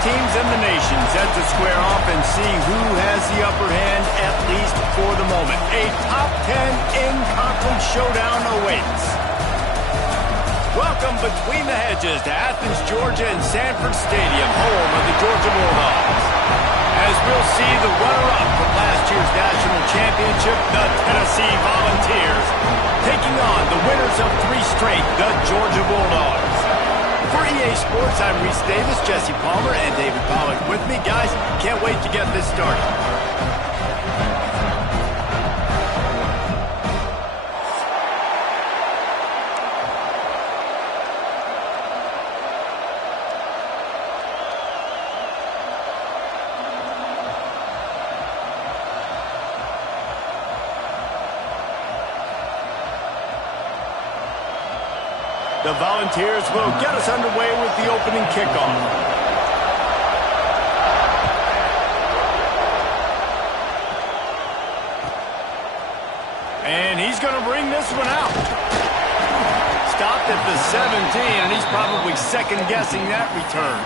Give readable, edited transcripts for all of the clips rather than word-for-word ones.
teams in the nation set to square off and see who has the upper hand, at least for the moment. A top 10 in-conference showdown awaits. Welcome between the hedges to Athens, Georgia and Sanford Stadium, home of the Georgia Bulldogs. As we'll see the runner-up from last year's national championship, the Tennessee Volunteers, taking on the winners of 3 straight, the Georgia Bulldogs. For EA Sports, I'm Reese Davis, Jesse Palmer, and David Pollack with me. Guys, can't wait to get this started. The Volunteers will get us underway with the opening kickoff. And he's going to bring this one out. Stopped at the 17, and he's probably second-guessing that return.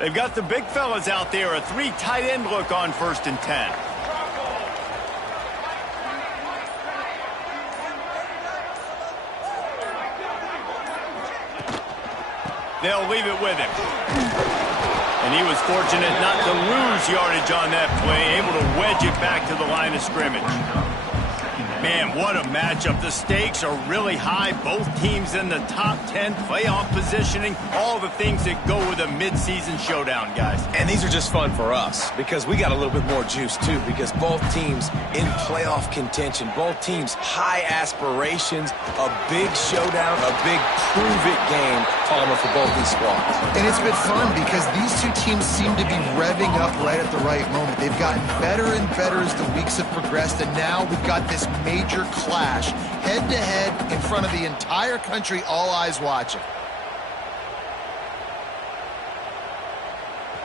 They've got the big fellas out there, a 3 tight end look on 1st and 10. They'll leave it with him. And he was fortunate not to lose yardage on that play, able to wedge it back to the line of scrimmage. Man, what a matchup. The stakes are really high. Both teams in the top 10, playoff positioning, all the things that go with a midseason showdown, guys. And these are just fun for us because we got a little bit more juice, too, because both teams in playoff contention, both teams high aspirations, a big showdown, a big prove-it game, Palmer, for both these squads. And it's been fun because these two teams seem to be revving up right at the right moment. They've gotten better and better as the weeks have progressed, and now we've got this major clash, head-to-head in front of the entire country, all eyes watching.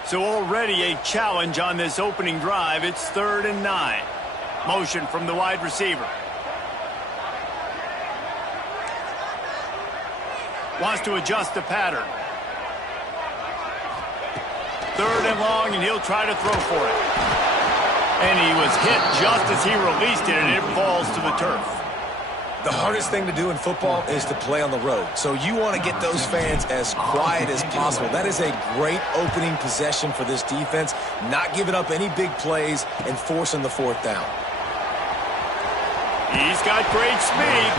So already a challenge on this opening drive. It's 3rd and 9. Motion from the wide receiver. Wants to adjust the pattern. 3rd and long, and he'll try to throw for it. And he was hit just as he released it, and it falls to the turf. The hardest thing to do in football is to play on the road. So you want to get those fans as quiet as possible. That is a great opening possession for this defense, not giving up any big plays and forcing the 4th down. He's got great speed.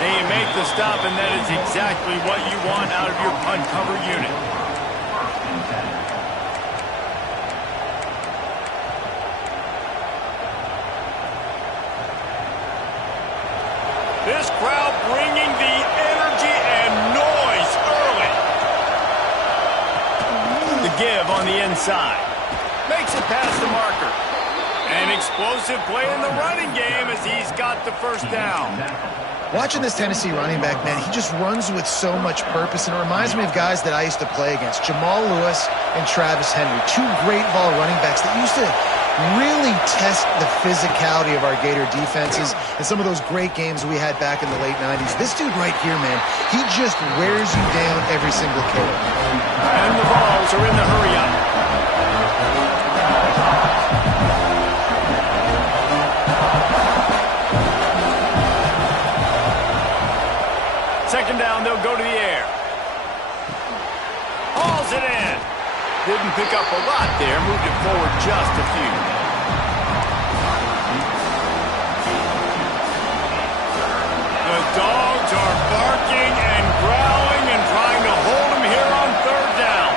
They make the stop, and that is exactly what you want out of your punt cover unit. This crowd bringing the energy and noise early. The give on the inside. Makes it past the marker. An explosive play in the running game as he's got the 1st down. Watching this Tennessee running back, man, he just runs with so much purpose, and it reminds me of guys that I used to play against, Jamal Lewis and Travis Henry, 2 great ball running backs that used to really test the physicality of our Gator defenses in some of those great games we had back in the late 90s. This dude right here, man, he just wears you down every single carry. And the balls are in the hurry-up. Second down, they'll go to the air. Hauls it in. Didn't pick up a lot there, moved it forward just a few. The Dogs are barking and growling and trying to hold him here on 3rd down.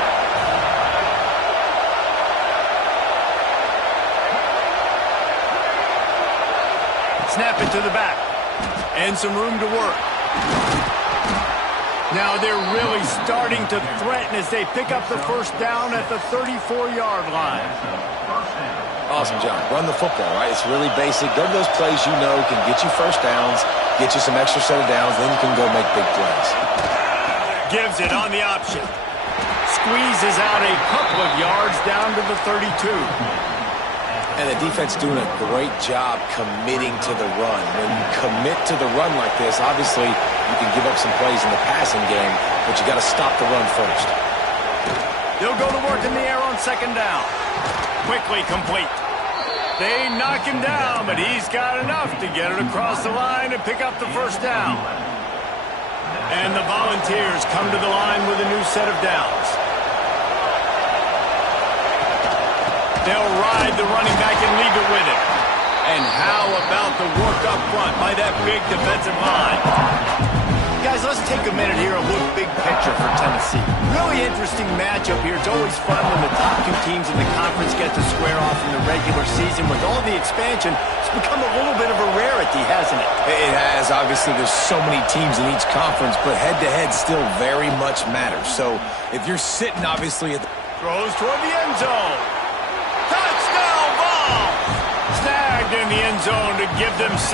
Snap it to the back. And some room to work. Now they're really starting to threaten as they pick up the 1st down at the 34-yard line. Awesome job. Run the football, right? It's really basic. Go to those plays you know can get you 1st downs, get you some extra set of downs, then you can go make big plays. Gives it on the option. Squeezes out a couple of yards down to the 32. And the defense doing a great job committing to the run. When you commit to the run like this, obviously you can give up some plays in the passing game, but you got to stop the run first. They'll go to work in the air on second down. Quickly complete. They knock him down, but he's got enough to get it across the line and pick up the first down. And the Volunteers come to the line with a new set of downs. They'll ride the running back and leave it with him. And how about the work up front by that big defensive line? Guys, let's take a minute here and look big picture for Tennessee. Really interesting matchup here. It's always fun when the top two teams in the conference get to square off in the regular season. With all the expansion, it's become a little bit of a rarity, hasn't it? It has. Obviously, there's so many teams in each conference, but head-to-head still very much matters. So if you're sitting, obviously, at the... Throws toward the end zone. Touchdown ball! Snagged in the end zone to give them 6.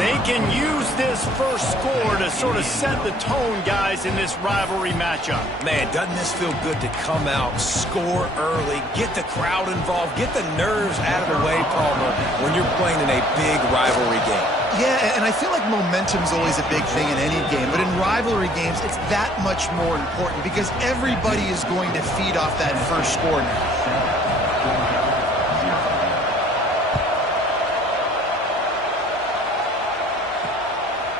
They can use this first score to sort of set the tone, guys, in this rivalry matchup. Man, doesn't this feel good to come out, score early, get the crowd involved, get the nerves out of the way, Palmer, when you're playing in a big rivalry game. Yeah, and I feel like momentum's always a big thing in any game, but in rivalry games, it's that much more important because everybody is going to feed off that first score now.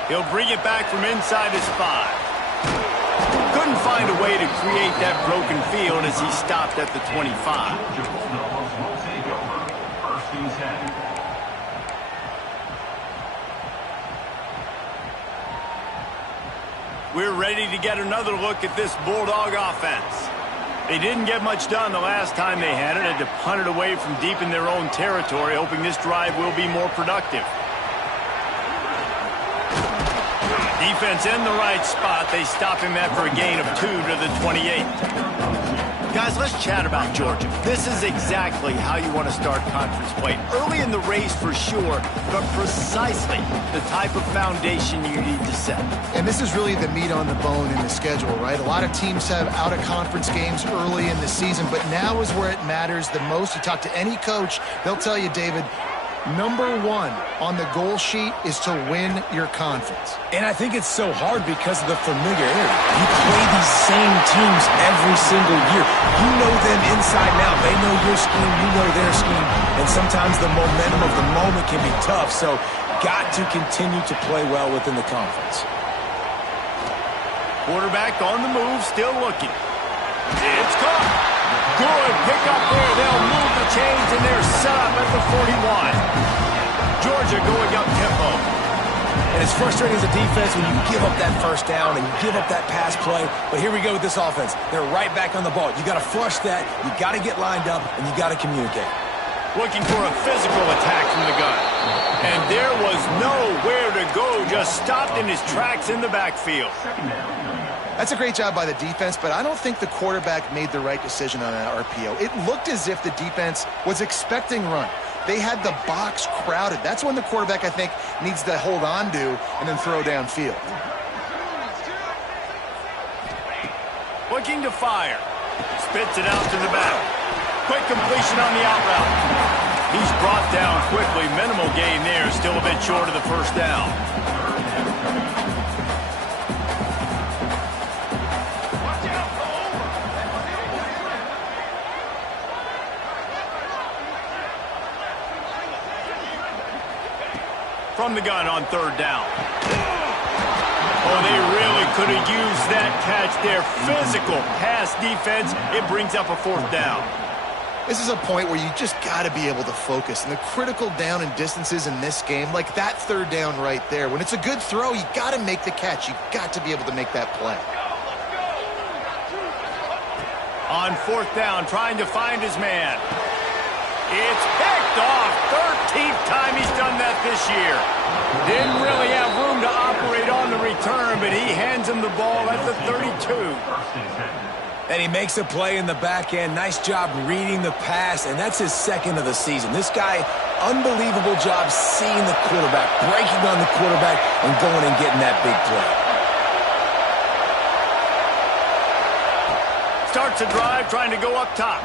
He'll bring it back from inside his 5. Couldn't find a way to create that broken field as he stopped at the 25. We're ready to get another look at this Bulldog offense. They didn't get much done the last time they had it. Had to punt it away from deep in their own territory, hoping this drive will be more productive. Defense in the right spot. They stop him after a gain of 2 to the 28. Guys, let's chat about Georgia. This is exactly how you want to start conference play. Early in the race for sure, but precisely the type of foundation you need to set. And this is really the meat on the bone in the schedule, right? A lot of teams have out-of-conference games early in the season, but now is where it matters the most. You talk to any coach, they'll tell you, David, number 1 on the goal sheet is to win your conference. And I think it's so hard because of the familiarity. You play these same teams every single year. You know them inside and out. They know your scheme, you know their scheme, and sometimes the momentum of the moment can be tough, so got to continue to play well within the conference. Quarterback on the move, still looking. It's caught. Good pickup there. They'll move the chains, and they're set up at the 41. Georgia going up tempo. And it's frustrating as a defense when you give up that first down and you give up that pass play. But here we go with this offense. They're right back on the ball. You got to flush that. You got to get lined up, and you got to communicate. Looking for a physical attack from the gun. And there was nowhere to go. Just stopped in his tracks in the backfield. That's a great job by the defense, but I don't think the quarterback made the right decision on that RPO. It looked as if the defense was expecting run. They had the box crowded. That's when the quarterback, I think, needs to hold on to and then throw downfield. Looking to fire. Spits it out to the back. Quick completion on the out route. He's brought down quickly. Minimal gain there. Still a bit short of the first down. From the gun on third down. Oh, they really could have used that catch there. Physical pass defense. It brings up a 4th down. This is a point where you just got to be able to focus. And the critical down and distances in this game, like that 3rd down right there, when it's a good throw, you got to make the catch. You got to be able to make that play. On 4th down, trying to find his man. It's picked off. 13th time he's done that this year. Didn't really have room to operate on the return, but he hands him the ball at the 32. And he makes a play in the back end. Nice job reading the pass, and that's his 2nd of the season. This guy, unbelievable job seeing the quarterback, breaking on the quarterback, and going and getting that big play. starts a drive trying to go up top.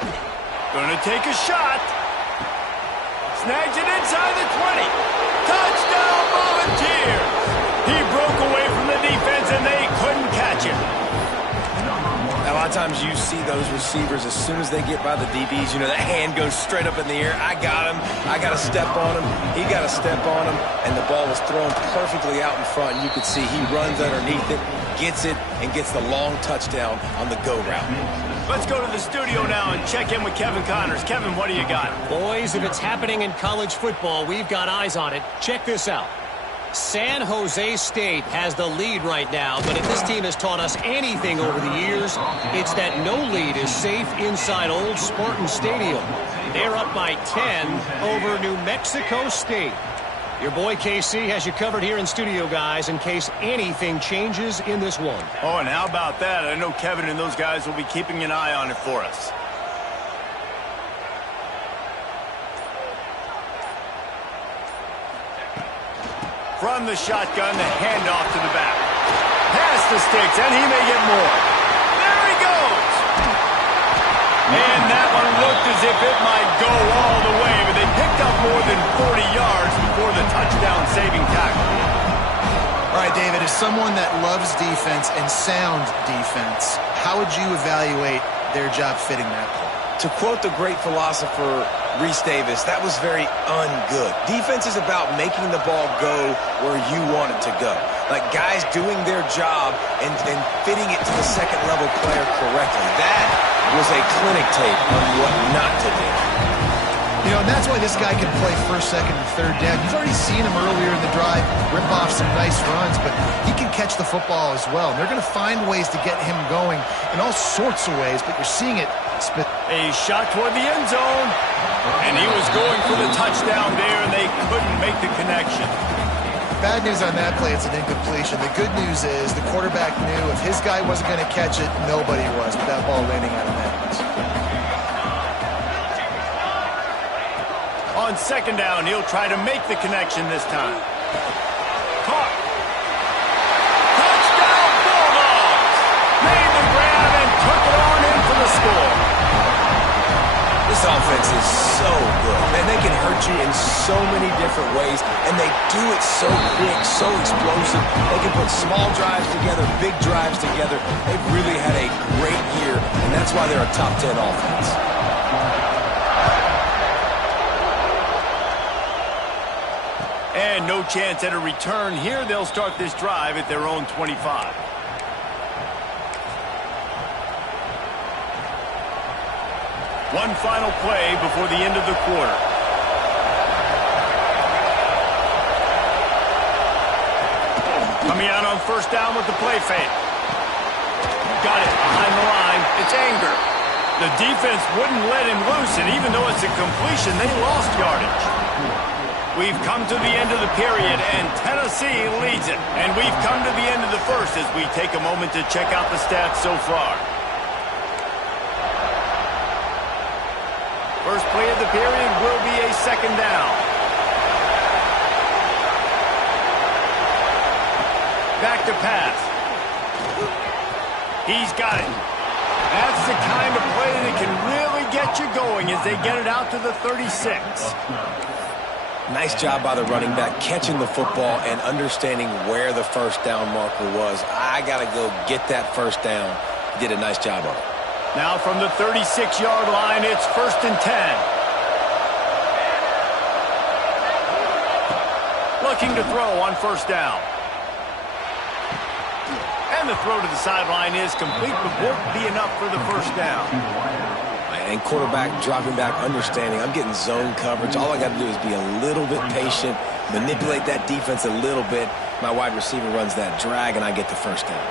Gonna take a shot. Snags it inside the 20. Touchdown, Volunteers! He broke away from the defense, and they couldn't catch him. A lot of times you see those receivers, as soon as they get by the DBs, you know, that hand goes straight up in the air. I got him. I got to step on him. He got to step on him. And the ball was thrown perfectly out in front. And you could see he runs underneath it, gets it, and gets the long touchdown on the go route. Let's go to the studio now and check in with Kevin Connors. Kevin, what do you got? Boys, if it's happening in college football, we've got eyes on it. Check this out. San Jose State has the lead right now, but if this team has taught us anything over the years, it's that no lead is safe inside Old Spartan Stadium. They're up by 10 over New Mexico State. Your boy KC has you covered here in studio, guys, in case anything changes in this one. Oh, and how about that? I know Kevin and those guys will be keeping an eye on it for us. From the shotgun, the handoff to the back. Pass the sticks, and he may get more. There he goes! And that one looked as if it might go all the way, but they picked up more than 40 yards before the touchdown-saving tackle. All right, David, as someone that loves defense and sound defense, how would you evaluate their job fitting that play? To quote the great philosopher Reese Davis, that was very ungood. Defense is about making the ball go where you want it to go. Like guys doing their job and fitting it to the second level player correctly. That was a clinic tape on what not to do. You know, and that's why this guy can play first, second, and third down. You've already seen him earlier in the drive rip off some nice runs, but he can catch the football as well. And they're going to find ways to get him going in all sorts of ways, but you're seeing it. A shot toward the end zone, and he was going for the touchdown there, and they couldn't make the connection. Bad news on that play, it's an incompletion. The good news is the quarterback knew if his guy wasn't going to catch it, nobody was with that ball landing out of bounds. On second down, he'll try to make the connection this time. Caught. Touchdown, Bulldogs! Made the grab and took it on in for the score. This offense is so good. Man, they can hurt you in so many different ways, and they do it so quick, so explosive. They can put small drives together, big drives together. They've really had a great year, and that's why they're a top 10 offense. And no chance at a return here. They'll start this drive at their own 25. One final play before the end of the quarter. Coming out on first down with the play fake. Got it behind the line. It's Anger. The defense wouldn't let him loose, and even though it's a completion, they lost yardage. We've come to the end of the period, and Tennessee leads it. And we've come to the end of the first as we take a moment to check out the stats so far. First play of the period will be a second down. Back to pass. He's got it. That's the kind of play that can really get you going as they get it out to the 36. Nice job by the running back, catching the football and understanding where the first down marker was. I got to go get that first down. He did a nice job of it. Now from the 36-yard line, it's first and 10. Looking to throw on first down. And the throw to the sideline is complete, but won't be enough for the first down. And quarterback dropping back, understanding I'm getting zone coverage. All I got to do is be a little bit patient, manipulate that defense a little bit. My wide receiver runs that drag, and I get the first down.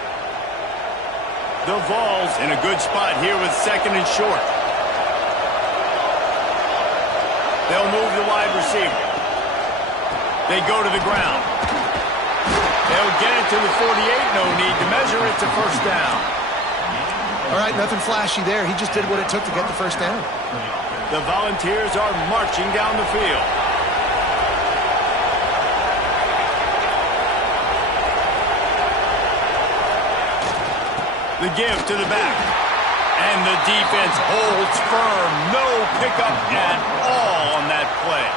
The Vols in a good spot here with second and short. They'll move the wide receiver. They go to the ground. They'll get it to the 48. No need to measure. It's a first down. All right, nothing flashy there. He just did what it took to get the first down. The Volunteers are marching down the field. The give to the back. And the defense holds firm. No pickup at all on that play.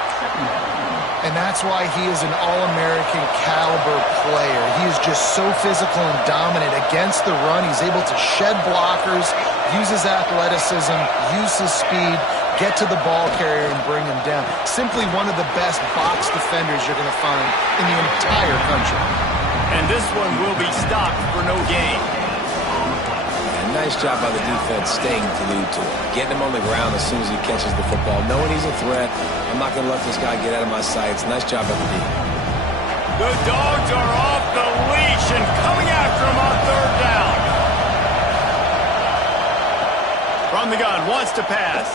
And that's why he is an All-American caliber player. He is just so physical and dominant against the run. He's able to shed blockers, use his athleticism, use his speed, get to the ball carrier and bring him down. Simply one of the best box defenders you're going to find in the entire country. And this one will be stopped for no gain. Nice job by the defense staying glued to it. Getting him on the ground as soon as he catches the football. Knowing he's a threat. I'm not going to let this guy get out of my sights. Nice job by the defense. The Dogs are off the leash and coming after him on third down. From the gun, wants to pass.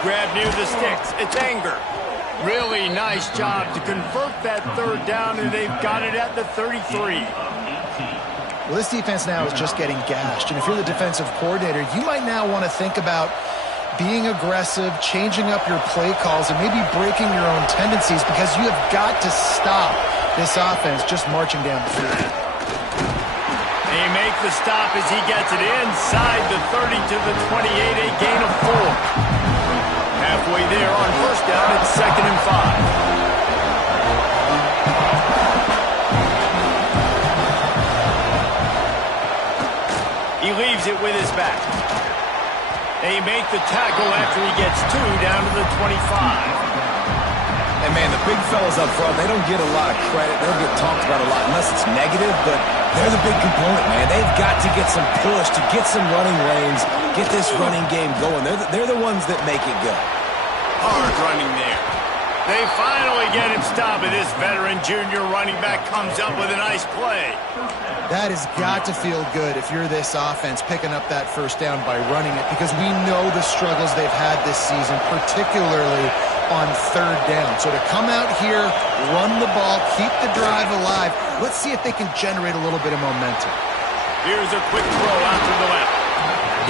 Grab near the sticks. It's Anger. Really nice job to convert that third down, and they've got it at the 33. Well, this defense now is just getting gashed. And if you're the defensive coordinator, you might now want to think about being aggressive, changing up your play calls, and maybe breaking your own tendencies because you have got to stop this offense just marching down the field. They make the stop as he gets it inside the 30 to the 28, a gain of 4. Halfway there on first down, it's 2nd and 5. He leaves it with his back. They make the tackle after he gets 2 down to the 25. And, man, the big fellas up front, they don't get a lot of credit. They don't get talked about a lot unless it's negative, but they're the big component, man. They've got to get some push, to get some running lanes, get this running game going. They're the ones that make it go. Hard running there. They finally get him stopped, and this veteran junior running back comes up with a nice play. That has got to feel good if you're this offense picking up that first down by running it, because we know the struggles they've had this season, particularly on third down. So to come out here, run the ball, keep the drive alive, let's see if they can generate a little bit of momentum. Here's a quick throw out to the left.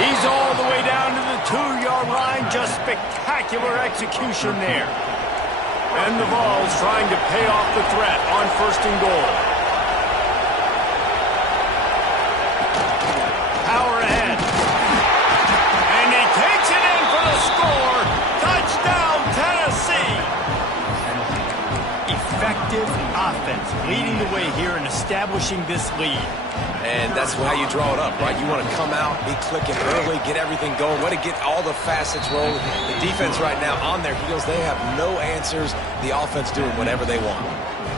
He's all the way down to the 2-yard line. Just spectacular execution there. And the Vols trying to pay off the threat on 1st and goal. Power ahead. And he takes it in for the score. Touchdown, Tennessee. Effective offense leading the way here and establishing this lead. And that's how you draw it up, right? You want to come out, be clicking early, get everything going, want to get all the facets rolling. The defense right now on their heels, they have no answers. The offense doing whatever they want.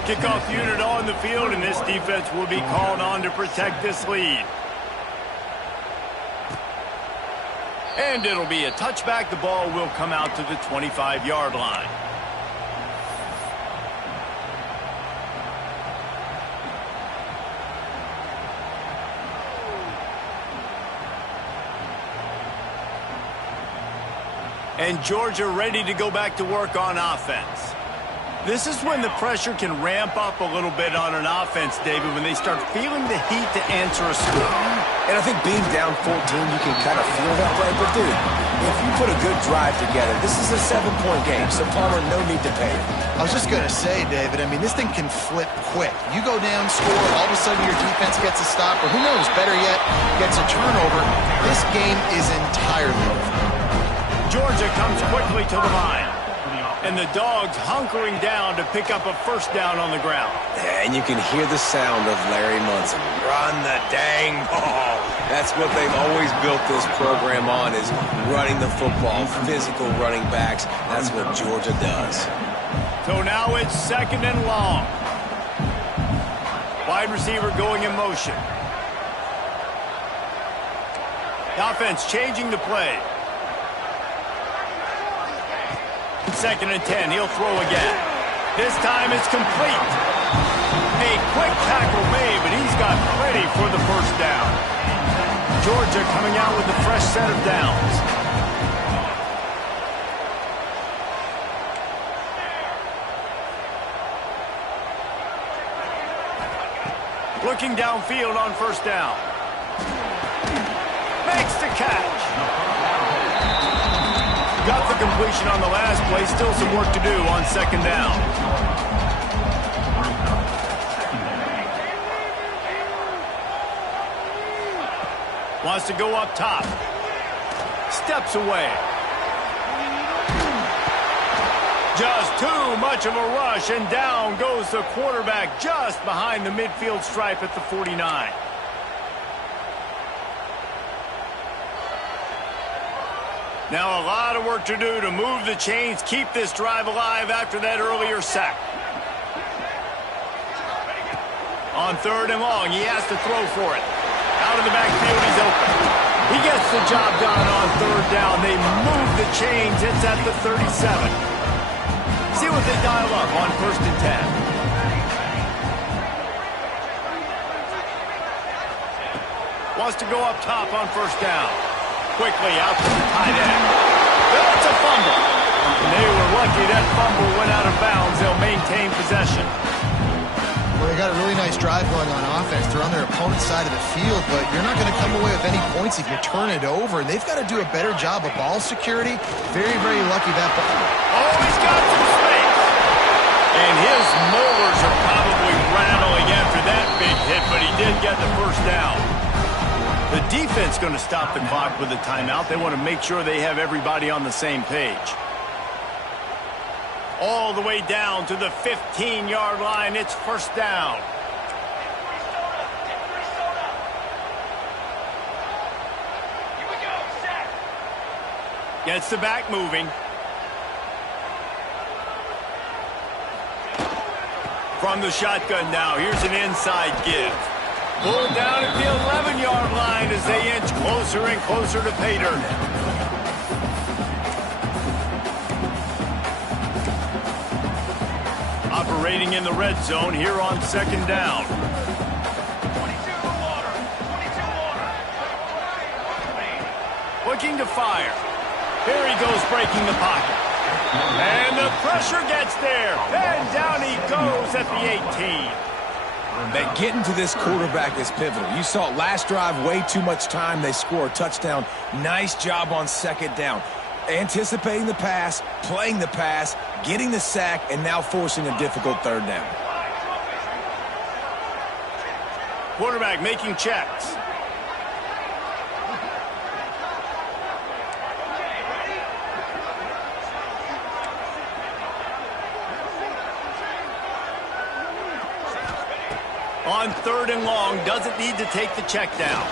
Kickoff unit on the field, and this defense will be called on to protect this lead. And it'll be a touchback. The ball will come out to the 25-yard line. And Georgia ready to go back to work on offense. This is when the pressure can ramp up a little bit on an offense, David, when they start feeling the heat to answer a score. And I think being down 14, you can kind of feel that way. But, dude, if you put a good drive together, this is a 7-point game, so Palmer, no need to pay. I was just going to say, David, I mean, this thing can flip quick. You go down, score, all of a sudden your defense gets a stop, or who knows, better yet, gets a turnover. This game is entirely over. Georgia comes quickly to the line. And the Dogs hunkering down to pick up a first down on the ground. Yeah, and you can hear the sound of Larry Munson. Run the dang ball. That's what they've always built this program on, is running the football, physical running backs. That's what Georgia does. So now it's 2nd and long. Wide receiver going in motion. The offense changing the play. 2nd and 10. He'll throw again. This time it's complete. A quick tackle made, but he's got plenty for the first down. Georgia coming out with a fresh set of downs. Looking downfield on first down. Makes the catch. Got the completion on the last play. Still some work to do on 2nd down. Wants to go up top. steps away. Just too much of a rush, and down goes the quarterback just behind the midfield stripe at the 49. Now a lot of work to do to move the chains, keep this drive alive after that earlier sack. On 3rd and long, he has to throw for it. Out of the backfield, he's open. He gets the job done on 3rd down. They move the chains. It's at the 37. See what they dial up on 1st and 10. Wants to go up top on 1st down. Quickly out to the tight end. That's a fumble. And they were lucky that fumble went out of bounds. They'll maintain possession. Well, they got a really nice drive going on offense. They're on their opponent's side of the field, but you're not going to come away with any points if you turn it over. And they've got to do a better job of ball security. Very, very lucky that ball. Oh, he's got some space. And his molars are probably rattling after that big hit, but he did get the 1st down. The defense going to stop the clock with a timeout. They want to make sure they have everybody on the same page. All the way down to the 15-yard line. It's 1st down. Gets the back moving. From the shotgun now. Here's an inside give. Pulled down at the 11-yard line as they inch closer and closer to pay dirt. Operating in the red zone here on 2nd down. Looking to fire. Here he goes, breaking the pocket. And the pressure gets there. And down he goes at the 18. That getting to this quarterback is pivotal. You saw last drive, way too much time. They score a touchdown. Nice job on 2nd down. Anticipating the pass, playing the pass, getting the sack, and now forcing a difficult 3rd down. Quarterback making checks. On 3rd and long, doesn't need to take the check down.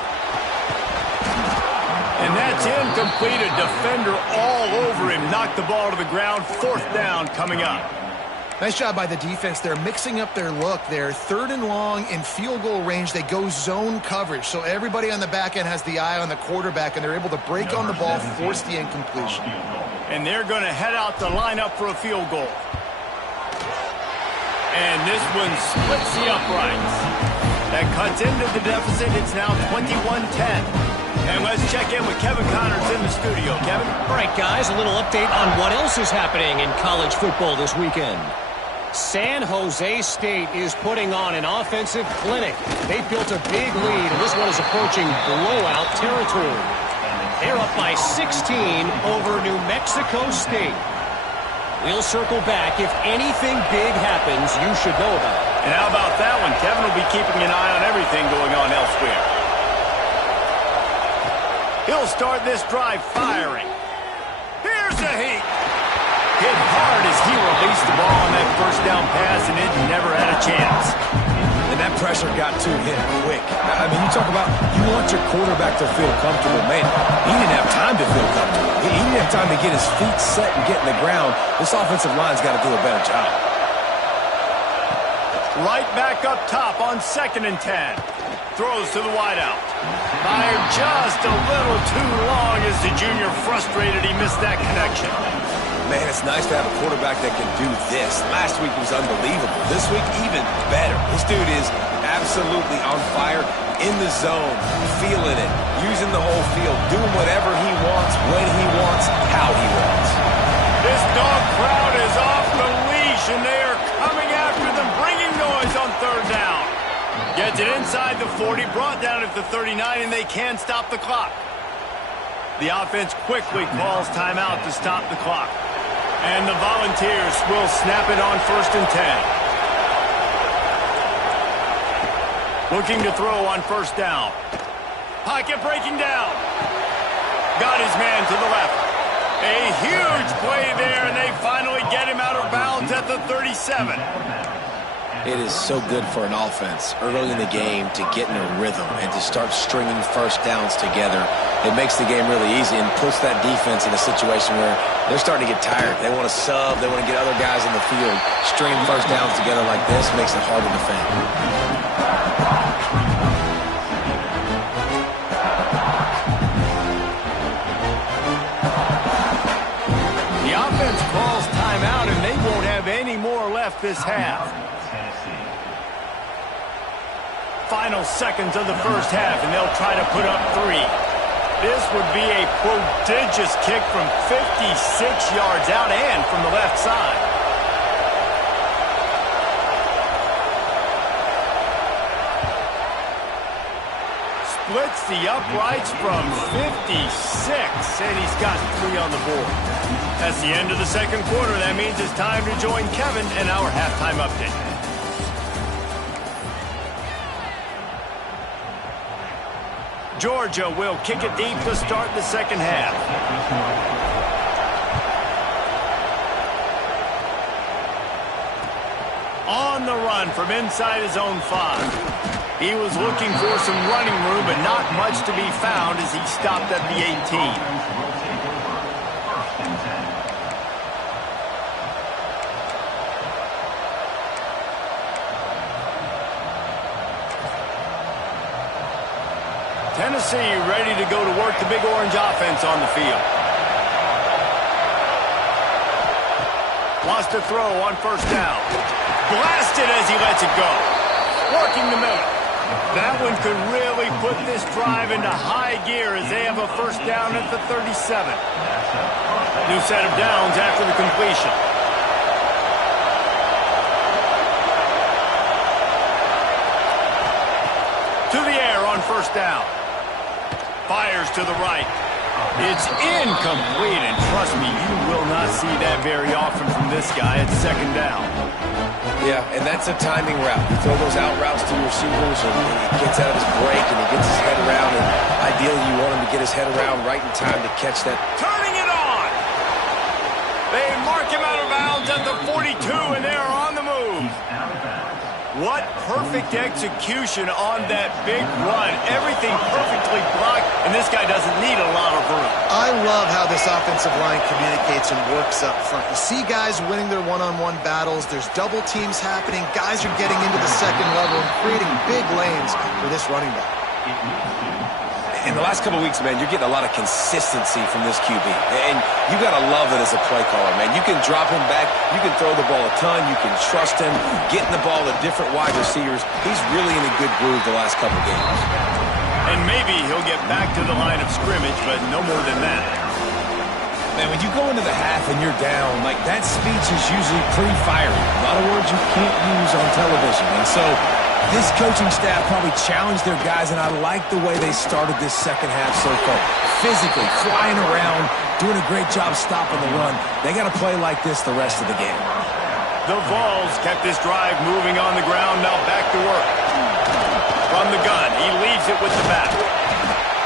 And that's incomplete. A defender all over him. Knocked the ball to the ground. 4th down coming up. Nice job by the defense. They're mixing up their look. They're 3rd and long in field goal range. They go zone coverage. So everybody on the back end has the eye on the quarterback, and they're able to break on the ball, force the incompletion. And they're going to head out to line up for a field goal. And this one splits the uprights. That cuts into the deficit. It's now 21-10. And let's check in with Kevin Connors in the studio. Kevin? All right, guys, a little update on what else is happening in college football this weekend. San Jose State is putting on an offensive clinic. They built a big lead, and this one is approaching blowout territory. They're up by 16 over New Mexico State. We'll circle back. If anything big happens, you should know about it. And how about that one? Kevin will be keeping an eye on everything going on elsewhere. He'll start this drive firing. Here's the heat. Hit hard as he released the ball on that 1st down pass, and it never had a chance. And that pressure got to him quick. I mean, you talk about you want your quarterback to feel comfortable. Man, he didn't have time to feel comfortable. He didn't have time to get his feet set and get in the ground. This offensive line's got to do a better job. Right back up top on 2nd and 10. Throws to the wideout. Fired just a little too long as the junior frustrated. He missed that connection. Man, it's nice to have a quarterback that can do this. Last week was unbelievable. This week, even better. This dude is absolutely on fire, in the zone, feeling it, using the whole field, doing whatever he wants, when he wants, how he wants. This dog crowd is off the leash, and they are coming after them, bringing noise on 3rd down. Gets it inside the 40, brought down at the 39, and they can stop the clock. The offense quickly calls timeout to stop the clock. And the Volunteers will snap it on 1st and 10. Looking to throw on 1st down. Pocket breaking down. Got his man to the left. A huge play there, and they finally get him out of bounds at the 37. It is so good for an offense early in the game to get in a rhythm and to start stringing first downs together. It makes the game really easy and puts that defense in a situation where they're starting to get tired. They want to sub. They want to get other guys in the field. Stringing first downs together like this makes it hard to defend. The offense calls timeout, and they won't have any more left this half. Final seconds of the first half, and they'll try to put up 3. This would be a prodigious kick from 56 yards out and from the left side. Splits the uprights from 56, and he's got 3 on the board. That's the end of the second quarter. That means it's time to join Kevin in our halftime update. Georgia will kick it deep to start the second half. On the run from inside his own 5. He was looking for some running room, but not much to be found as he stopped at the 18. Tennessee ready to go to work the Big Orange offense on the field. Wants to throw on first down. Blasted as he lets it go. Working the middle. That one could really put this drive into high gear as they have a first down at the 37. New set of downs after the completion. To the air on first down. Fires to the right. It's incomplete, and trust me, you will not see that very often from this guy at second down. Yeah, and that's a timing route. You throw those out routes to your receivers, and he gets out of his break, and he gets his head around, and ideally you want him to get his head around right in time to catch that. Turning it on! They mark him out of bounds at the 42, and they are on the move. What perfect execution on that big run. Everything perfectly blocked, and this guy doesn't need a lot of room. I love how this offensive line communicates and works up front. You see guys winning their one-on-one battles. There's double teams happening. Guys are getting into the second level and creating big lanes for this running back. In the last couple of weeks, man, you're getting a lot of consistency from this QB. And you got to love it as a play caller, man. You can drop him back. You can throw the ball a ton. You can trust him. Getting the ball to different wide receivers. He's really in a good groove the last couple of games. And maybe he'll get back to the line of scrimmage, but no more than that. Man, when you go into the half and you're down, like, that speech is usually pretty fiery. A lot of words you can't use on television. And so this coaching staff probably challenged their guys, and I like the way they started this second half so far. Physically, flying around, doing a great job stopping the run. They got to play like this the rest of the game. The Vols kept this drive moving on the ground. Now back to work. From the gun, he leaves it with the back.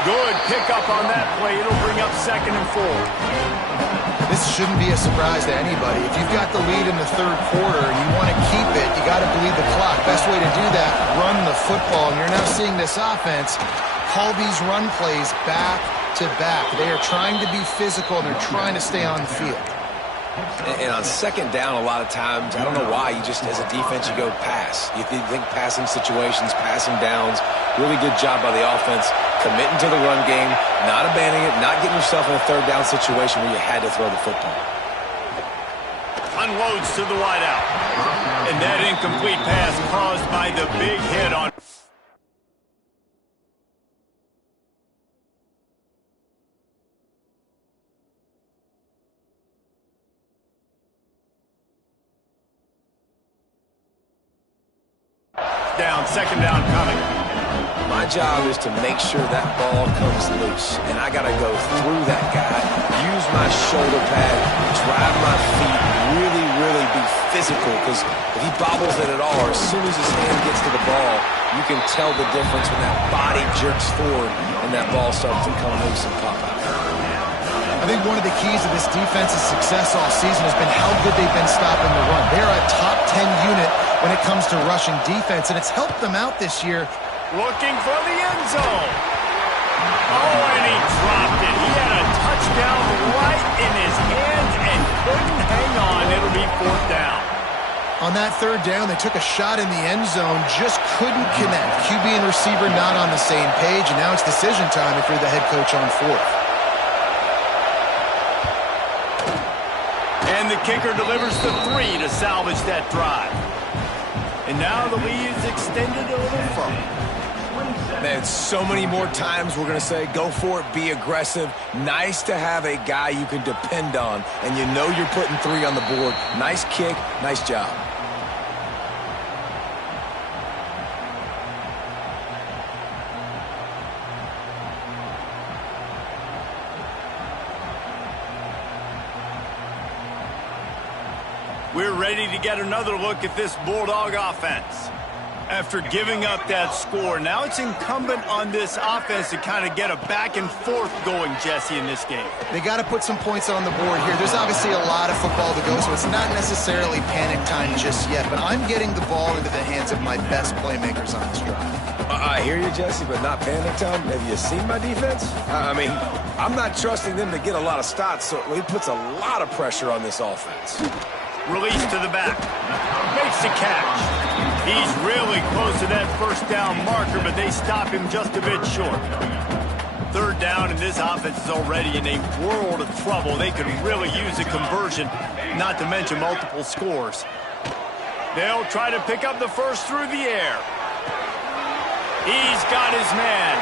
Good pickup on that play. It'll bring up 2nd and 4. This shouldn't be a surprise to anybody. If you've got the lead in the third quarter and you want to keep it, you got to bleed the clock. Best way to do that, run the football. And you're now seeing this offense call these run plays back to back. They are trying to be physical, and they're trying to stay on the field. And on second down, a lot of times, I don't know why, you just, as a defense, you go pass. You think passing situations, passing downs. Really good job by the offense, committing to the run game, not abandoning it, not getting yourself in a third down situation where you had to throw the football. Unloads to the wideout. And that incomplete pass caused by the big hit on... Second down coming. My job is to make sure that ball comes loose, and I got to go through that guy, use my shoulder pad, drive my feet, really be physical, because if he bobbles it at all, or as soon as his hand gets to the ball, you can tell the difference when that body jerks forward and that ball starts to come loose and pop out. I think one of the keys to this defense's success all season has been how good they've been stopping the run. They're a top 10 unit when it comes to rushing defense, and it's helped them out this year. Looking for the end zone. Oh, and he dropped it. He had a touchdown right in his hands and couldn't hang on. It'll be 4th down. On that 3rd down, they took a shot in the end zone, just couldn't connect. QB and receiver not on the same page, and now it's decision time if you're the head coach on 4th. And the kicker delivers the 3 to salvage that drive. And now the lead is extended a little further. Man, so many more times we're going to say, go for it, be aggressive. Nice to have a guy you can depend on, and you know you're putting 3 on the board. Nice kick, nice job. We're ready to get another look at this Bulldog offense. After giving up that score, now it's incumbent on this offense to kind of get a back and forth going, Jesse, in this game. They got to put some points on the board here. There's obviously a lot of football to go, so it's not necessarily panic time just yet, but I'm getting the ball into the hands of my best playmakers on this drive. I hear you, Jesse, but not panic time. Have you seen my defense? I mean, I'm not trusting them to get a lot of stops, so it puts a lot of pressure on this offense. Release to the back. Makes the catch. He's really close to that 1st down marker, but they stop him just a bit short. 3rd down, and this offense is already in a world of trouble. They could really use a conversion, not to mention multiple scores. They'll try to pick up the first through the air. He's got his man.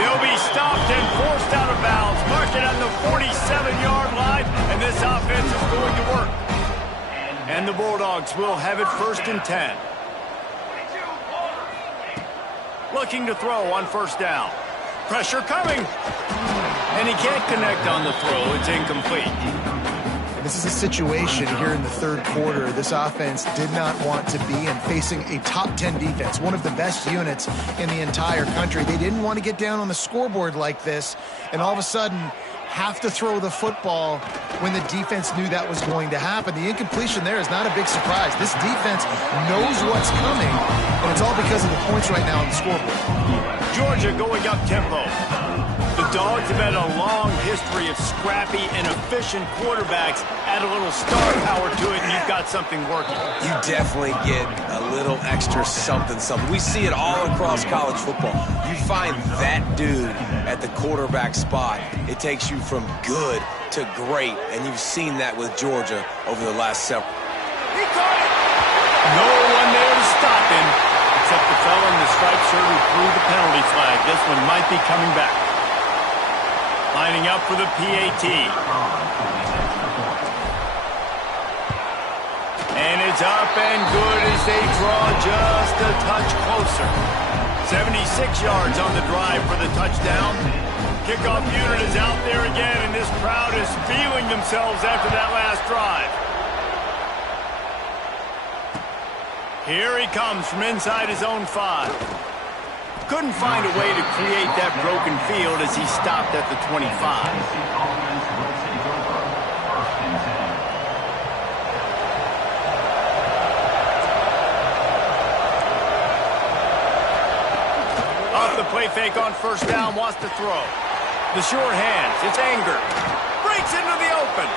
He'll be stopped and forced out of bounds. Mark it on the 47-yard line, and this offense is going to work. And the Bulldogs will have it 1st and 10. Looking to throw on 1st down. Pressure coming. And he can't connect on the throw. It's incomplete. This is a situation here in the 3rd quarter this offense did not want to be in, facing a top 10 defense, one of the best units in the entire country. They didn't want to get down on the scoreboard like this, and all of a sudden have to throw the football when the defense knew that was going to happen. The incompletion there is not a big surprise. This defense knows what's coming, and it's all because of the points right now on the scoreboard. Georgia going up tempo. The Dogs have had a long history of scrappy and efficient quarterbacks. Add a little star power to it, and you've got something working. You definitely get a little extra something. We see it all across college football. You find that dude at the quarterback spot, it takes you from good to great, and you've seen that with Georgia over the last several. He caught it! No one there to stop him, except the fellow in the striped shirt who threw the penalty flag. This one might be coming back. Lining up for the PAT. And it's up and good as they draw just a touch closer. 76 yards on the drive for the touchdown. Kickoff unit is out there again, and this crowd is feeling themselves after that last drive. Here he comes from inside his own 5. Couldn't find a way to create that broken field as he stopped at the 25. Off the play fake on 1st down, wants to throw. The short hands, it's Anger. Breaks into the open.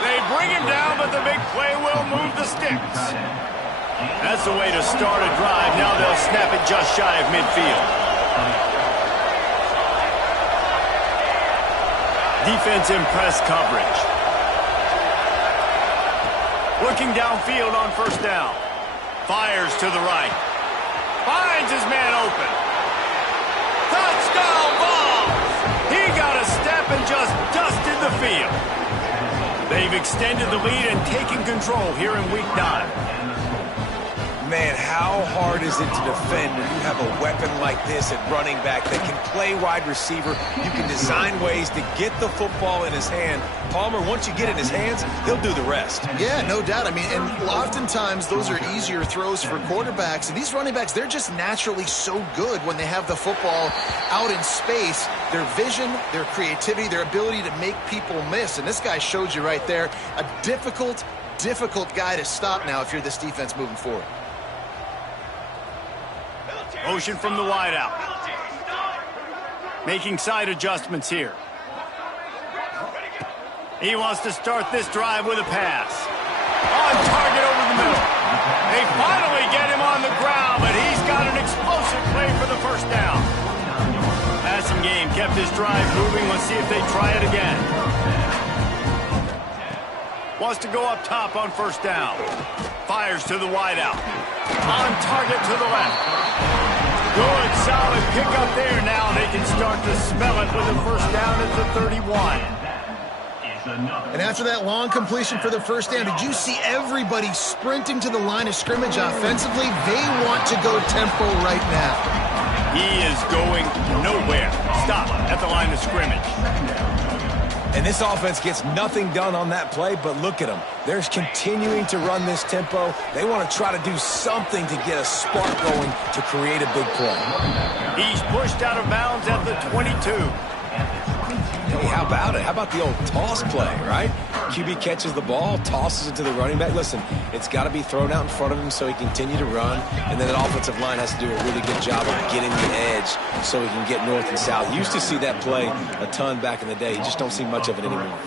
They bring him down, but the big play will move the sticks. That's the way to start a drive. Now they'll snap it just shy of midfield. Defense in press coverage. Looking downfield on 1st down. Fires to the right. Finds his man open. Touchdown ball! He got a step and just dusted the field. They've extended the lead and taken control here in Week 9. man, how hard is it to defend when you have a weapon like this at running back that can play wide receiver? You can design ways to get the football in his hand. Palmer, once you get it in his hands, he'll do the rest. Yeah, no doubt. I mean, and oftentimes those are easier throws for quarterbacks. And these running backs, they're just naturally so good when they have the football out in space. Their vision, their creativity, their ability to make people miss. And this guy showed you right there, a difficult guy to stop now if you're this defense moving forward. Motion from the wide out. Making side adjustments here. He wants to start this drive with a pass. On target over the middle. They finally get him on the ground, but he's got an explosive play for the first down. Passing game kept his drive moving. Let's see if they try it again. Wants to go up top on first down. Fires to the wide out. On target to the left. Good, solid pickup there. Now they can start to smell it with the first down at the 31. And after that long completion for the first down, did you see everybody sprinting to the line of scrimmage offensively? They want to go tempo right now. He is going nowhere. Stop at the line of scrimmage. And this offense gets nothing done on that play, but look at them. They're continuing to run this tempo. They want to try to do something to get a spark going to create a big play. He's pushed out of bounds at the 22. Hey, how about it? How about the old toss play, right? QB catches the ball, tosses it to the running back. Listen, it's got to be thrown out in front of him so he can continue to run, and then the offensive line has to do a really good job of getting the edge so he can get north and south. You used to see that play a ton back in the day. You just don't see much of it anymore.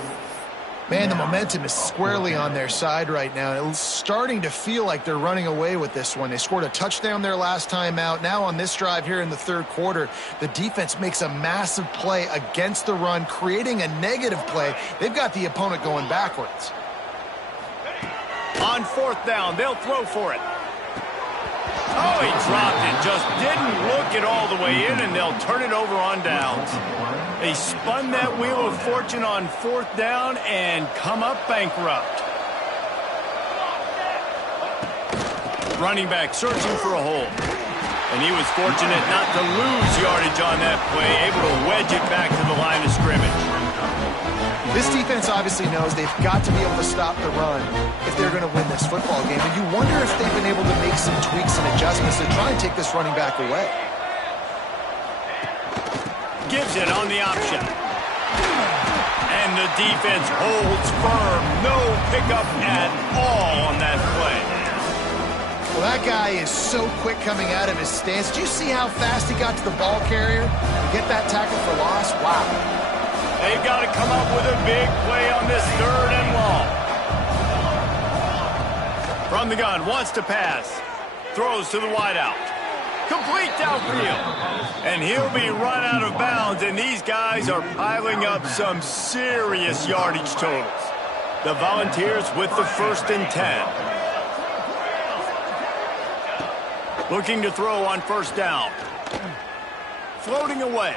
Man, the momentum is squarely on their side right now. It's starting to feel like they're running away with this one. They scored a touchdown their last time out. Now on this drive here in the third quarter, the defense makes a massive play against the run, creating a negative play. They've got the opponent going backwards. On fourth down, they'll throw for it. Oh, he dropped it. Just didn't look it all the way in, and they'll turn it over on downs. They spun that wheel of fortune on fourth down and come up bankrupt. Running back searching for a hole. And he was fortunate not to lose yardage on that play, able to wedge it back to the line of scrimmage. This defense obviously knows they've got to be able to stop the run if they're going to win this football game. And you wonder if they've been able to make some tweaks and adjustments to try and take this running back away. Gives it on the option. And the defense holds firm. No pickup at all on that play. Well, that guy is so quick coming out of his stance. Did you see how fast he got to the ball carrier to get that tackle for loss? Wow. They've got to come up with a big play on this third and long. From the gun, wants to pass. Throws to the wideout. Complete downfield. And he'll be run out of bounds, and these guys are piling up some serious yardage totals. The Volunteers with the 1st and 10. Looking to throw on first down. Floating away.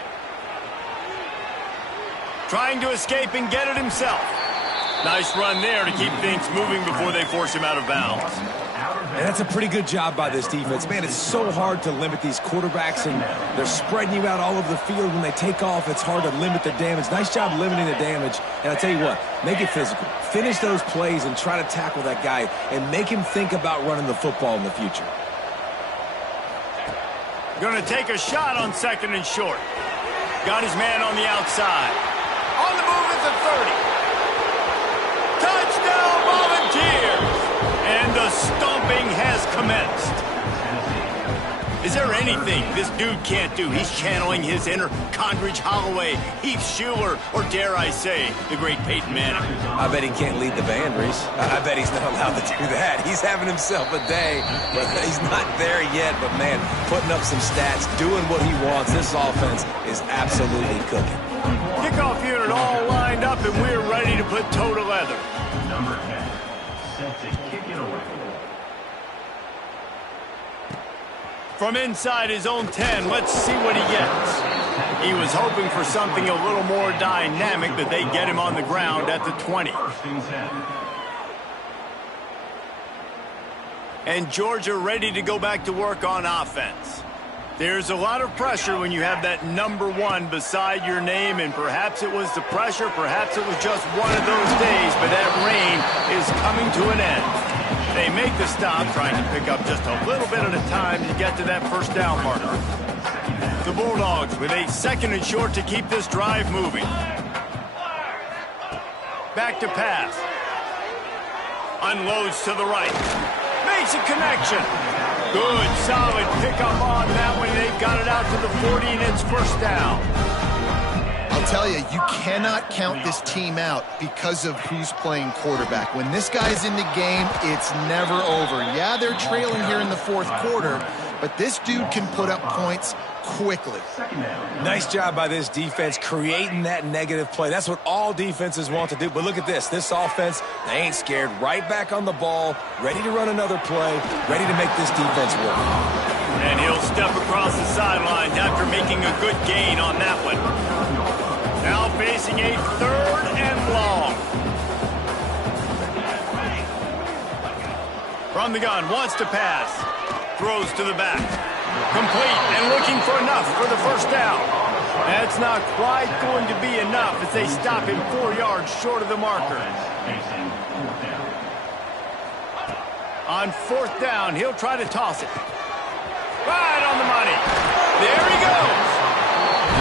Trying to escape and get it himself. Nice run there to keep things moving before they force him out of bounds. And that's a pretty good job by this defense. Man, it's so hard to limit these quarterbacks, and they're spreading you out all over the field. When they take off, it's hard to limit the damage. Nice job limiting the damage. And I tell you what, make it physical. Finish those plays and try to tackle that guy and make him think about running the football in the future. Going to take a shot on 2nd and short. Got his man on the outside. On the move at the 30. Touchdown Volunteers! And the stomping has commenced. Is there anything this dude can't do? He's channeling his inner Condridge Holloway, Heath Schuler, or dare I say, the great Peyton Manning. I bet he can't lead the band, Reese. I bet he's not allowed to do that. He's having himself a day, but he's not there yet. But, man, putting up some stats, doing what he wants. This offense is absolutely cooking. Kickoff unit all lined up, and we're ready to put toe to leather. Number 10, set to kick it away. From inside his own 10, let's see what he gets. He was hoping for something a little more dynamic, but they get him on the ground at the 20. And Georgia ready to go back to work on offense. There's a lot of pressure when you have that number 1 beside your name, and perhaps it was the pressure, perhaps it was just one of those days, but that reign is coming to an end. They make the stop, trying to pick up just a little bit at a time to get to that first down marker. The Bulldogs with a 2nd and short to keep this drive moving. Back to pass. Unloads to the right. Makes a connection. Good, solid pickup on that one. They've got it out to the 40, and it's first down. I'll tell you, you cannot count this team out because of who's playing quarterback. When this guy's in the game, it's never over. Yeah, they're trailing here in the 4th quarter, but this dude can put up points quickly. Nice job by this defense creating that negative play. That's what all defenses want to do. But look at this. This offense, they ain't scared. Right back on the ball, ready to run another play, ready to make this defense work. And he'll step across the sidelines after making a good gain on that one. Now facing a 3rd and long. From the gun, wants to pass. Throws to the back. Complete and looking for enough for the first down. That's not quite going to be enough as they stop him 4 yards short of the marker. On 4th down, he'll try to toss it. Right on the money. There he goes.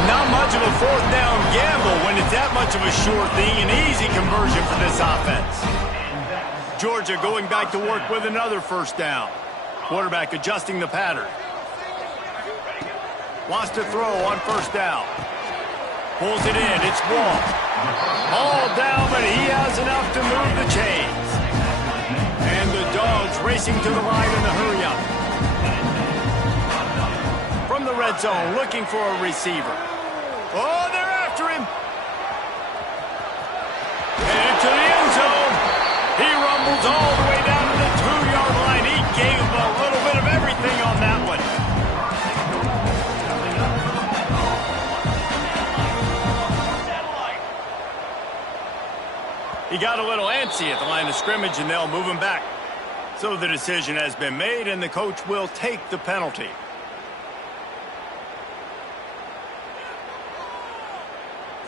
Not much of a 4th down gamble when it's that much of a sure thing. An easy conversion for this offense. Georgia going back to work with another first down. Quarterback adjusting the pattern. Wants to throw on first down. Pulls it in. It's Wall. All down, but he has enough to move the chains. And the Dogs racing to the line in the hurry-up. From the red zone, looking for a receiver. Oh, they're after him. And into the end zone. He rumbles all the way down to the 2-yard line. He gave him a little bit of everything on that one. He got a little antsy at the line of scrimmage, and they'll move him back. So the decision has been made, and the coach will take the penalty.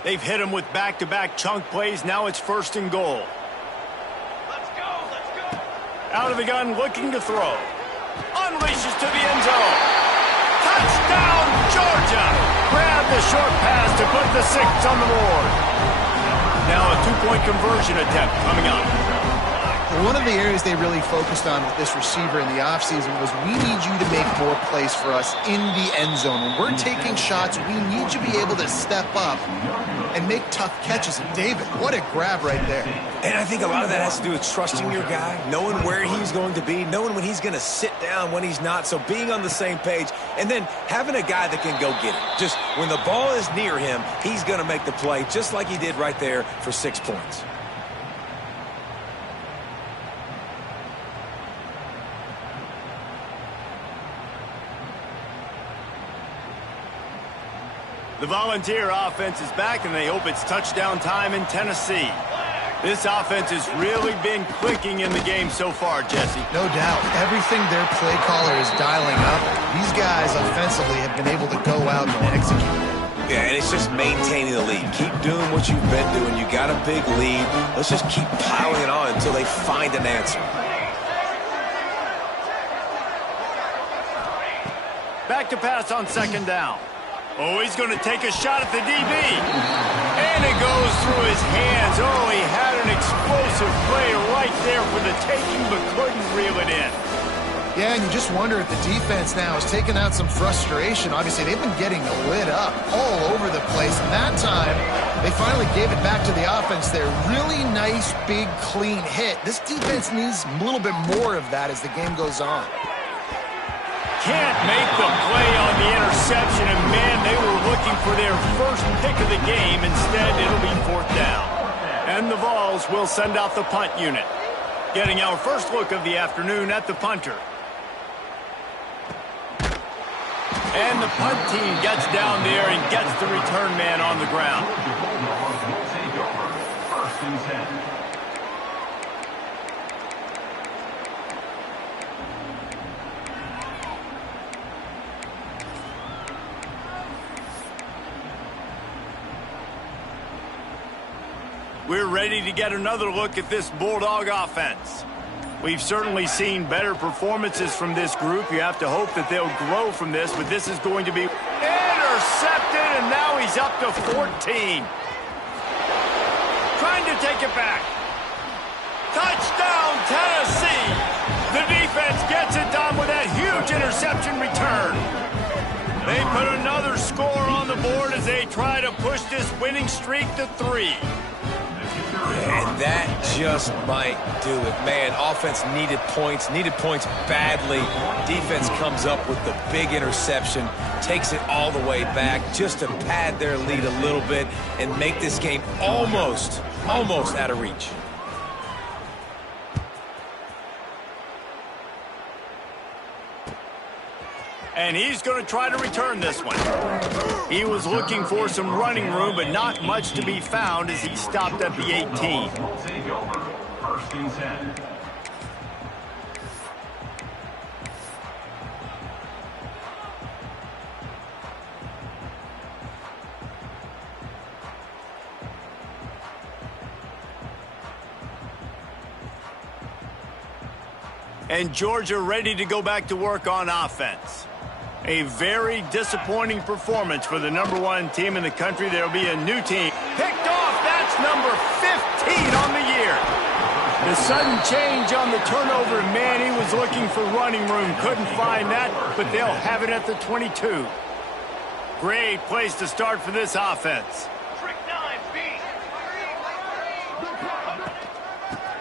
They've hit him with back-to-back chunk plays. Now it's 1st and goal. Let's go, let's go. Out of the gun, looking to throw. Unleashes to the end zone. Touchdown, Georgia! Grab the short pass to put the 6 on the board. Now a 2-point conversion attempt coming up. One of the areas they really focused on with this receiver in the offseason was we need you to make more plays for us in the end zone. When we're taking shots, we need you to be able to step up and make tough catches. And David, what a grab right there. And I think a lot of that has to do with trusting your guy, knowing where he's going to be, knowing when he's going to sit down, when he's not. So being on the same page, and then having a guy that can go get it. Just when the ball is near him, he's going to make the play, just like he did right there for 6 points. The Volunteer offense is back, and they hope it's touchdown time in Tennessee. This offense has really been clicking in the game so far, Jesse. No doubt. Everything their play caller is dialing up, these guys offensively have been able to go out and execute. Yeah, and it's just maintaining the lead. Keep doing what you've been doing. You got a big lead. Let's just keep piling it on until they find an answer. Back to pass on 2nd down. Oh, he's going to take a shot at the DB. And it goes through his hands. Oh, he had an explosive play right there for the taking, but couldn't reel it in. Yeah, and you just wonder if the defense now is taking out some frustration. Obviously, they've been getting lit up all over the place. And that time, they finally gave it back to the offense there. Really nice, big, clean hit. This defense needs a little bit more of that as the game goes on. Can't make the play on the interception, and man, they were looking for their first pick of the game. Instead, it'll be 4th down. And the Vols will send out the punt unit. Getting our first look of the afternoon at the punter. And the punt team gets down there and gets the return man on the ground. First and 10. We're ready to get another look at this Bulldog offense. We've certainly seen better performances from this group. You have to hope that they'll grow from this, but this is going to be intercepted, and now he's up to 14. Trying to take it back. Touchdown, Tennessee! The defense gets it done with that huge interception return. They put another score on the board as they try to push this winning streak to 3. And that just might do it. Man, offense needed points badly. Defense comes up with the big interception, takes it all the way back just to pad their lead a little bit and make this game almost out of reach. And he's going to try to return this one. He was looking for some running room, but not much to be found as he stopped at the 18. Take over. First and 10. And Georgia ready to go back to work on offense. A very disappointing performance for the #1 team in the country. There'll be a new team. Picked off. That's number 15 on the year. The sudden change on the turnover. Man, he was looking for running room. Couldn't find that, but they'll have it at the 22. Great place to start for this offense.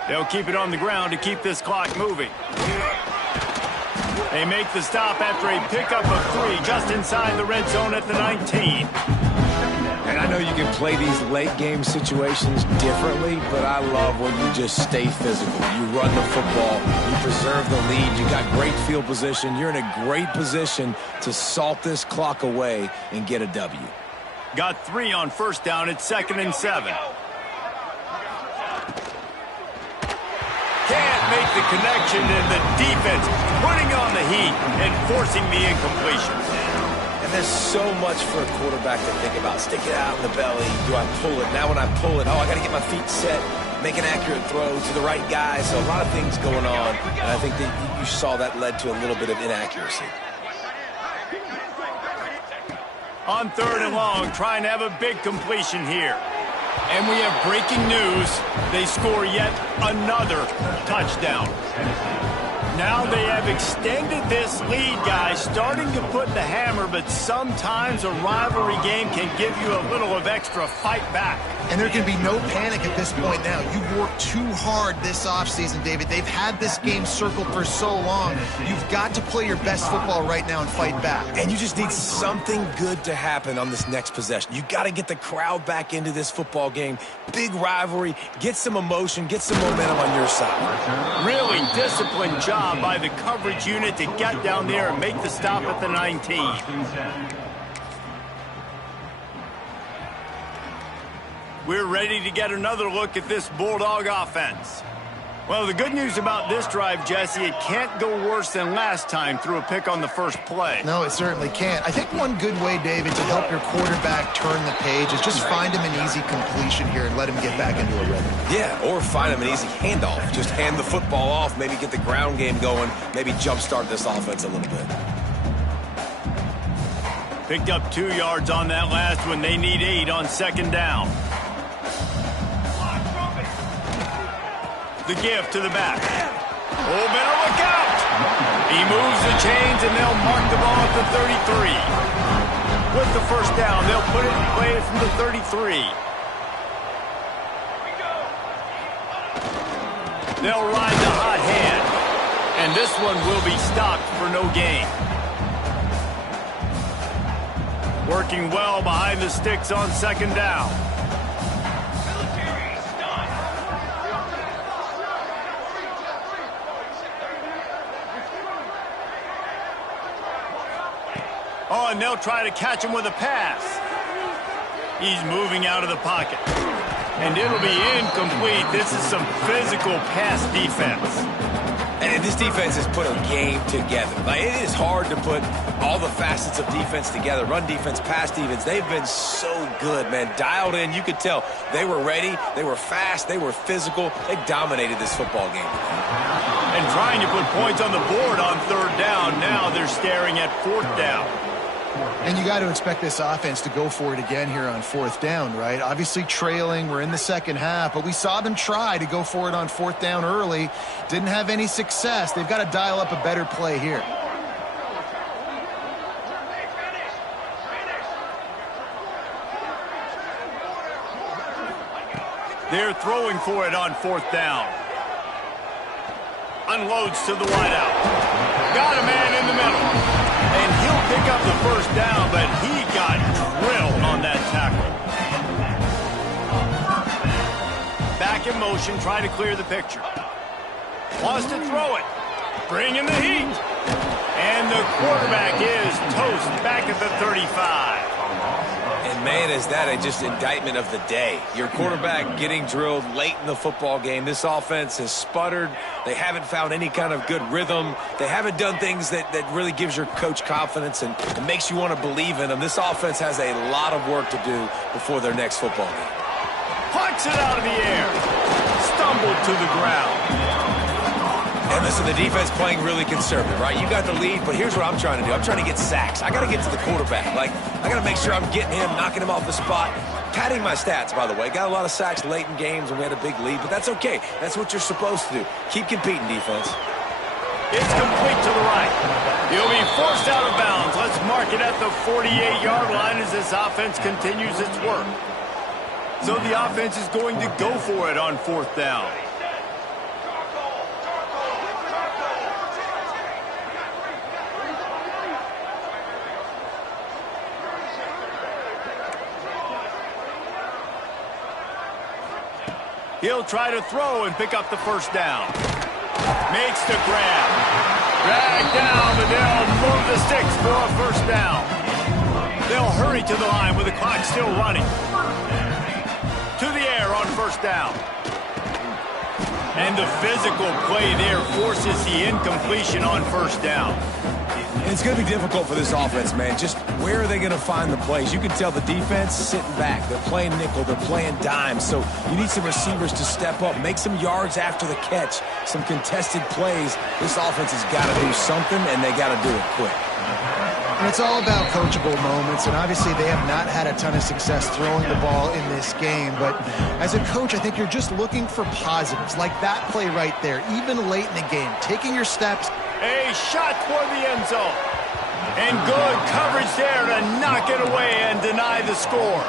They'll keep it on the ground to keep this clock moving. They make the stop after a pickup of 3 just inside the red zone at the 19. And I know you can play these late game situations differently, but I love when you just stay physical. You run the football, you preserve the lead, you got great field position. You're in a great position to salt this clock away and get a W. Got 3 on first down. It's 2nd and 7. Can't make the connection, and the defense putting on the heat and forcing the incompletion. And there's so much for a quarterback to think about. Stick it out in the belly. Do I pull it? Now when I pull it, I got to get my feet set, make an accurate throw to the right guy. So a lot of things going on, and I think that you saw that led to a little bit of inaccuracy. On 3rd and long, trying to have a big completion here. And we have breaking news. They score yet another touchdown. Now they have extended this lead, guys, starting to put the hammer, but sometimes a rivalry game can give you a little of extra fight back. And there can be no panic at this point now. You've worked too hard this offseason, David. They've had this game circled for so long. You've got to play your best football right now and fight back. And you just need something good to happen on this next possession. You got to get the crowd back into this football game. Big rivalry. Get some emotion. Get some momentum on your side. Really disciplined job by the coverage unit to get down there and make the stop at the 19. We're ready to get another look at this Bulldog offense. Well, the good news about this drive, Jesse, it can't go worse than last time through a pick on the first play. No, it certainly can't. I think one good way, David, to help your quarterback turn the page is just find him an easy completion here and let him get back into a rhythm. Yeah, or find him an easy handoff. Just hand the football off, maybe get the ground game going, maybe jumpstart this offense a little bit. Picked up 2 yards on that last one. They need 8 on 2nd down. The give to the back. Oh, better look out. He moves the chains, and they'll mark the ball at the 33. With the first down, they'll put it in play from the 33. They'll ride the hot hand, and this one will be stopped for no gain. Working well behind the sticks on 2nd down. Oh, and they'll try to catch him with a pass. He's moving out of the pocket. And it'll be incomplete. This is some physical pass defense. And this defense has put a game together. Like, it is hard to put all the facets of defense together. Run defense, pass defense. They've been so good, man. Dialed in. You could tell they were ready. They were fast. They were physical. They dominated this football game. And trying to put points on the board on third down. Now they're staring at fourth down. And you got to expect this offense to go for it again here on fourth down, right? Obviously trailing, we're in the second half, but we saw them try to go for it on fourth down early. Didn't have any success. They've got to dial up a better play here. They're throwing for it on fourth down. Unloads to the wideout. Got a man in the middle. And he'll pick up the first down, but he got drilled on that tackle. Back in motion, trying to clear the picture. Wants to throw it. Bringing the heat. And the quarterback is toast back at the 35. And, man, is that just indictment of the day. Your quarterback getting drilled late in the football game. This offense has sputtered. They haven't found any kind of good rhythm. They haven't done things that really gives your coach confidence and makes you want to believe in them. This offense has a lot of work to do before their next football game. Pucks it out of the air. Stumbled to the ground. And listen, the defense playing really conservative, right? You got the lead, but here's what I'm trying to do. I'm trying to get sacks. I got to get to the quarterback. Like, I got to make sure I'm getting him, knocking him off the spot. Padding my stats, by the way. Got a lot of sacks late in games when we had a big lead, but that's okay. That's what you're supposed to do. Keep competing, defense. It's complete to the right. He'll be forced out of bounds. Let's mark it at the 48-yard line as this offense continues its work. So the offense is going to go for it on fourth down. He'll try to throw and pick up the first down. Makes the grab. Dragged down, but they'll move the sticks for a first down. They'll hurry to the line with the clock still running. To the air on first down. And the physical play there forces the incompletion on first down. And it's going to be difficult for this offense, man. Just where are they going to find the plays? You can tell the defense sitting back. They're playing nickel. They're playing dime. So you need some receivers to step up, make some yards after the catch, some contested plays. This offense has got to do something, and they got to do it quick. And it's all about coachable moments, and obviously they have not had a ton of success throwing the ball in this game. But as a coach, I think you're just looking for positives, like that play right there, even late in the game, taking your steps. A shot toward the end zone. And good coverage there to knock it away and deny the score.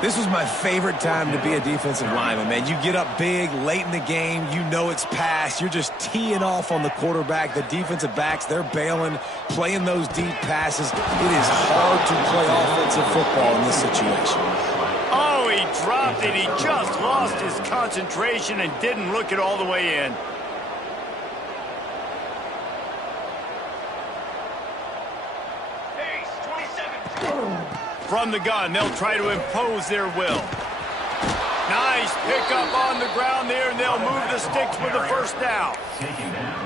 This was my favorite time to be a defensive lineman, man. You get up big, late in the game, you know it's past. You're just teeing off on the quarterback. The defensive backs, they're bailing, playing those deep passes. It is hard to play offensive football in this situation. Oh, he dropped it. He just lost his concentration and didn't look it all the way in. From the gun, they'll try to impose their will. Nice pickup on the ground there, and they'll move the sticks with the first down.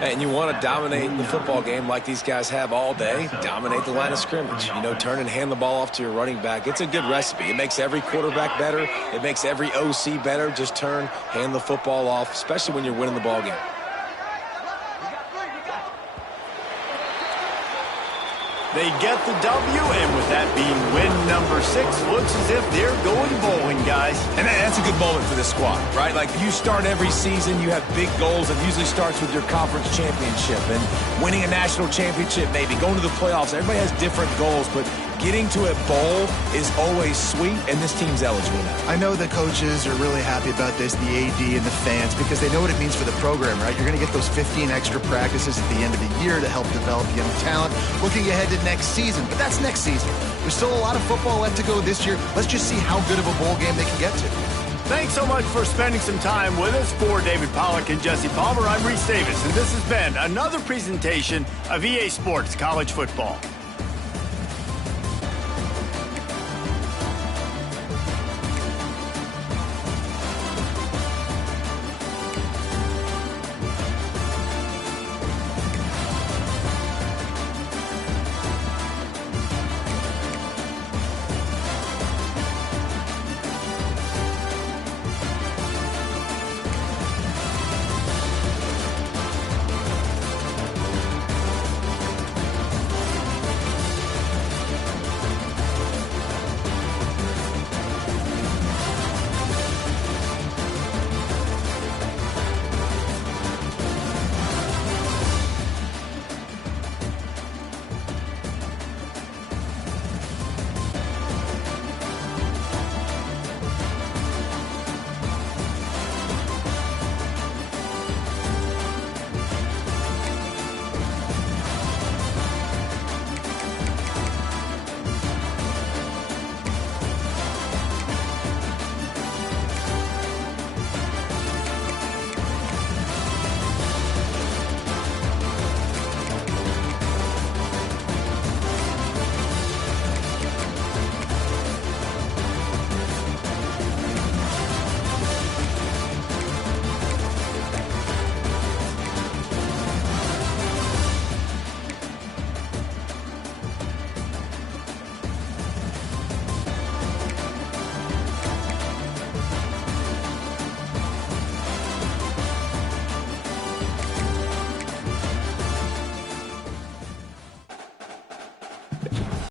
And you want to dominate the football game like these guys have all day. Dominate the line of scrimmage. You know, turn and hand the ball off to your running back. It's a good recipe. It makes every quarterback better. It makes every OC better. Just turn, hand the football off, especially when you're winning the ball game. They get the W, and with that being win number 6, looks as if they're going bowling, guys. And that's a good moment for this squad, right? Like, you start every season, you have big goals. It usually starts with your conference championship and winning a national championship, maybe going to the playoffs. Everybody has different goals, but getting to a bowl is always sweet, and this team's eligible now. I know the coaches are really happy about this, the AD and the fans, because they know what it means for the program, right? You're going to get those 15 extra practices at the end of the year to help develop young talent. Looking ahead to next season, but that's next season. There's still a lot of football left to go this year. Let's just see how good of a bowl game they can get to. Thanks so much for spending some time with us. For David Pollack and Jesse Palmer, I'm Reese Davis, and this has been another presentation of EA Sports College Football.